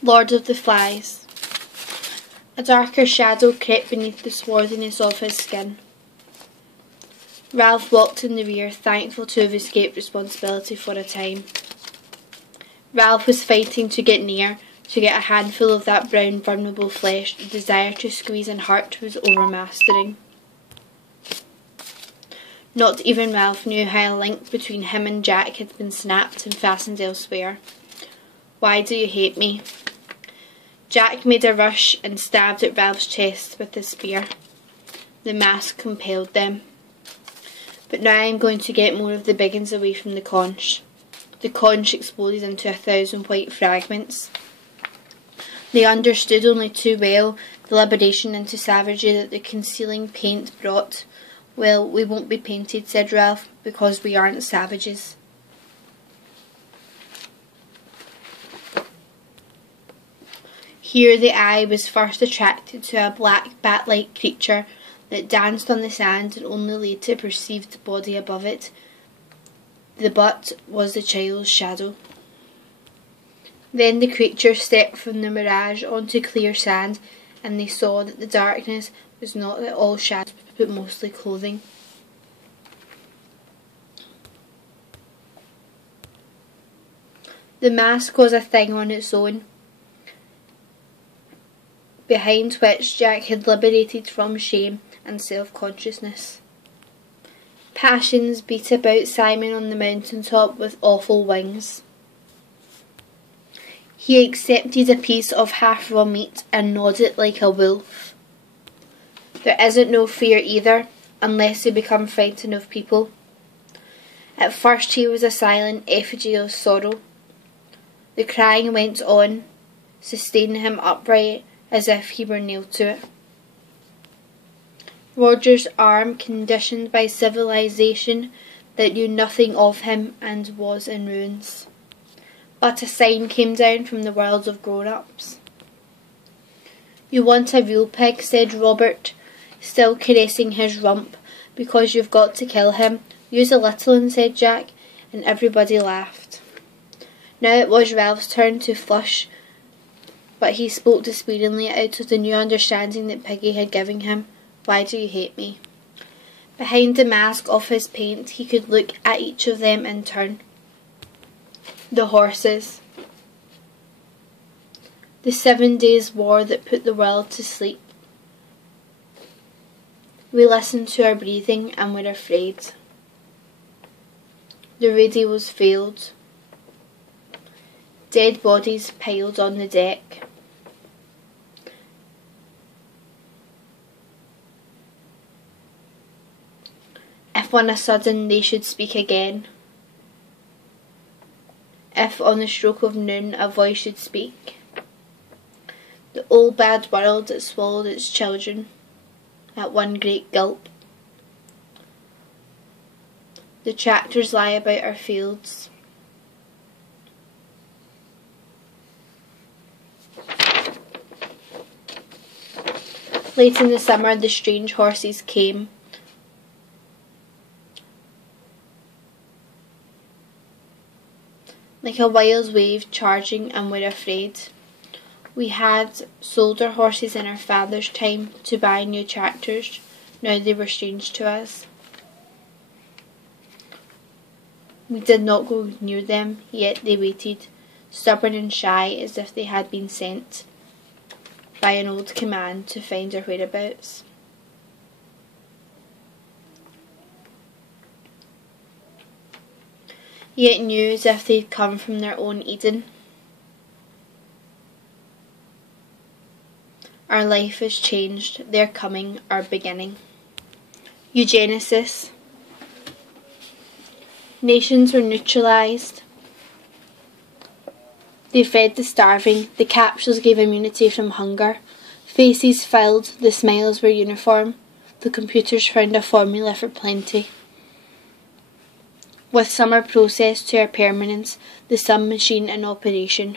Lord of the Flies. A darker shadow crept beneath the swarthiness of his skin. Ralph walked in the rear, thankful to have escaped responsibility for a time. Ralph was fighting to get near, to get a handful of that brown, vulnerable flesh. The desire to squeeze and hurt was overmastering. Not even Ralph knew how a link between him and Jack had been snapped and fastened elsewhere. Why do you hate me? Jack made a rush and stabbed at Ralph's chest with his spear. The mask compelled them. But now I am going to get more of the biggins away from the conch. The conch exploded into 1,000 white fragments. They understood only too well the liberation into savagery that the concealing paint brought. Well, we won't be painted, said Ralph, because we aren't savages. Here the eye was first attracted to a black bat-like creature that danced on the sand and only later perceived the body above it. The butt was the child's shadow. Then the creature stepped from the mirage onto clear sand, and they saw that the darkness was not at all shadow, but mostly clothing. The mask was a thing on its own, behind which Jack had liberated from shame and self-consciousness. Passions beat about Simon on the mountaintop with awful wings. He accepted a piece of half-raw meat and gnawed it like a wolf. There isn't no fear either, unless you become frightened of people. At first he was a silent effigy of sorrow. The crying went on, sustaining him upright as if he were nailed to it. Roger's arm, conditioned by civilization that knew nothing of him and was in ruins. But a sign came down from the world of grown-ups. You want a real pig, said Robert, still caressing his rump, because you've got to kill him. Use a little one, said Jack, and everybody laughed. Now it was Ralph's turn to flush, but he spoke despairingly out of the new understanding that Piggy had given him. Why do you hate me? Behind the mask of his paint he could look at each of them in turn. The horses. The 7 days' war that put the world to sleep. We listened to our breathing and were afraid. The radios failed. Dead bodies piled on the deck. If on a sudden they should speak again. If on the stroke of noon a voice should speak. The old bad world that swallowed its children at one great gulp. The tractors lie about our fields. Late in the summer the strange horses came. Like a wild wave charging, and were afraid. We had sold our horses in our father's time to buy new tractors. Now they were strange to us. We did not go near them, yet they waited, stubborn and shy, as if they had been sent by an old command to find our whereabouts. Yet knew as if they'd come from their own Eden. Our life is changed, their coming, our beginning. Eugenesis. Nations were neutralised. They fed the starving, the capsules gave immunity from hunger. Faces filled, the smiles were uniform. The computers found a formula for plenty. With summer process to our permanence, the sun machine in operation.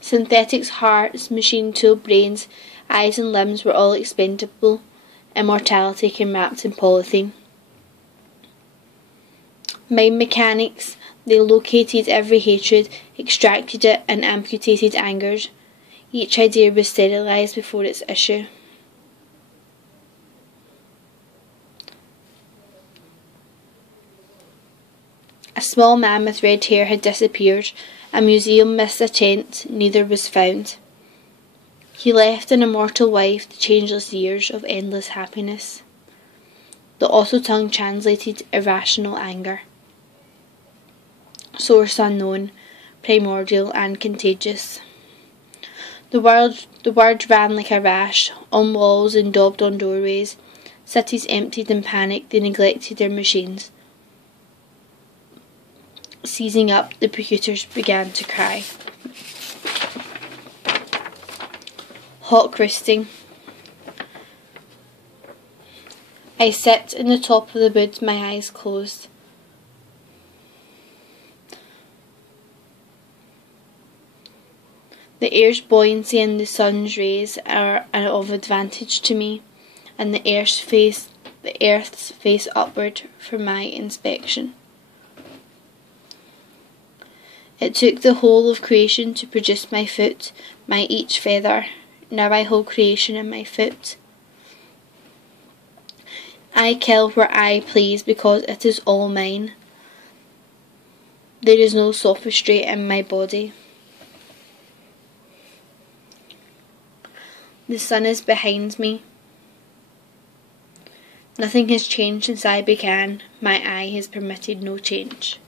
Synthetics, hearts, machine tool brains, eyes and limbs were all expendable. Immortality came wrapped in polythene. Mind mechanics, They located every hatred, extracted it, and amputated angers. Each idea was sterilised before its issue. A small man with red hair had disappeared. A museum missed a tent, neither was found. He left an immortal wife the changeless years of endless happiness. The Autotongue translated irrational anger. Source unknown, primordial and contagious. The word ran like a rash, on walls and daubed on doorways. Cities emptied in panic, they neglected their machines. Seizing up, the computers began to cry. Hot roosting. I sit in the top of the wood, my eyes closed. The air's buoyancy and the sun's rays are of advantage to me, and the earth's face upward for my inspection. It took the whole of creation to produce my foot, my each feather. Now I hold creation in my foot. I kill where I please because it is all mine. There is no sophistry in my body. The sun is behind me. Nothing has changed since I began. My eye has permitted no change.